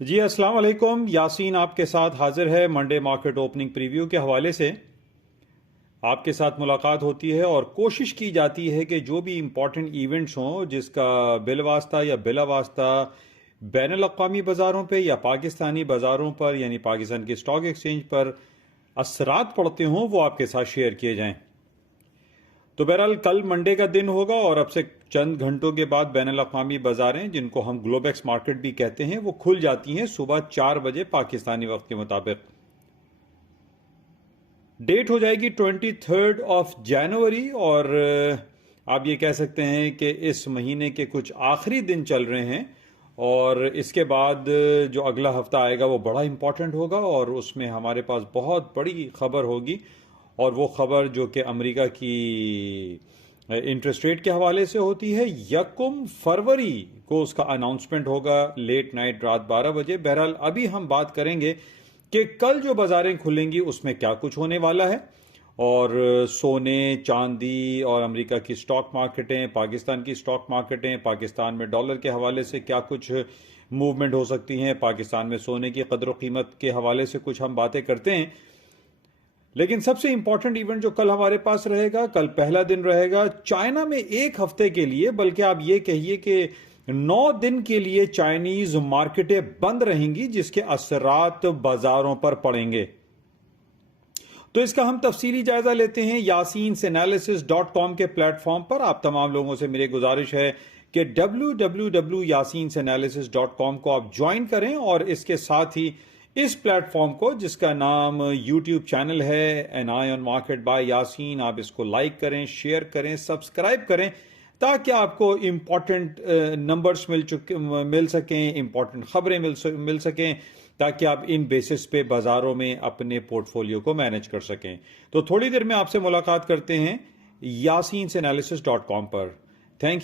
जी अस्सलाम वालेकुम। यासीन आपके साथ हाजिर है मंडे मार्केट ओपनिंग प्रीव्यू के हवाले से। आपके साथ मुलाकात होती है और कोशिश की जाती है कि जो भी इम्पोर्टेंट इवेंट्स हों जिसका बिल वास्ता या बिला वास्ता बैनुल अक़वामी बाज़ारों पे या पाकिस्तानी बाज़ारों पर यानी पाकिस्तान के स्टॉक एक्सचेंज पर असरात पड़ते हों वो आपके साथ शेयर किए जाएं। तो बहरहाल कल मंडे का दिन होगा और अब से चंद घंटों के बाद बैनुल अक़वामी बाज़ारें जिनको हम ग्लोबेक्स मार्केट भी कहते हैं वो खुल जाती हैं सुबह 4 बजे पाकिस्तानी वक्त के मुताबिक। डेट हो जाएगी 23 और आप ये कह सकते हैं कि इस महीने के कुछ आखिरी दिन चल रहे हैं और इसके बाद जो अगला हफ्ता आएगा वो बड़ा इंपॉर्टेंट होगा और उसमें हमारे पास बहुत बड़ी खबर होगी और वो खबर जो कि अमेरिका की इंटरेस्ट रेट के हवाले से होती है। 1 फरवरी को उसका अनाउंसमेंट होगा लेट नाइट रात 12 बजे। बहरहाल अभी हम बात करेंगे कि कल जो बाजारें खुलेंगी उसमें क्या कुछ होने वाला है और सोने चांदी और अमेरिका की स्टॉक मार्केटें, पाकिस्तान की स्टॉक मार्केटें, पाकिस्तान में डॉलर के हवाले से क्या कुछ मूवमेंट हो सकती हैं, पाकिस्तान में सोने की कदर कीमत के हवाले से कुछ हम बातें करते हैं। लेकिन सबसे इंपॉर्टेंट इवेंट जो कल हमारे पास रहेगा, कल पहला दिन रहेगा चाइना में एक हफ्ते के लिए, बल्कि आप ये कहिए कि 9 दिन के लिए चाइनीज मार्केटें बंद रहेंगी जिसके असरात बाजारों पर पड़ेंगे। तो इसका हम तफसीली जायजा लेते हैं yasinseanalysis.com के प्लेटफॉर्म पर। आप तमाम लोगों से मेरी गुजारिश है कि www.yasinseanalysis.com को आप ज्वाइन करें और इसके साथ ही इस प्लेटफॉर्म को जिसका नाम यूट्यूब चैनल है an eye on market by Yasin, आप इसको लाइक करें, शेयर करें, सब्सक्राइब करें ताकि आपको इम्पॉर्टेंट नंबर्स मिल सकें, इम्पॉर्टेंट खबरें मिल सकें ताकि आप इन बेसिस पे बाजारों में अपने पोर्टफोलियो को मैनेज कर सकें। तो थोड़ी देर में आपसे मुलाकात करते हैं yasinseanalysis.com पर।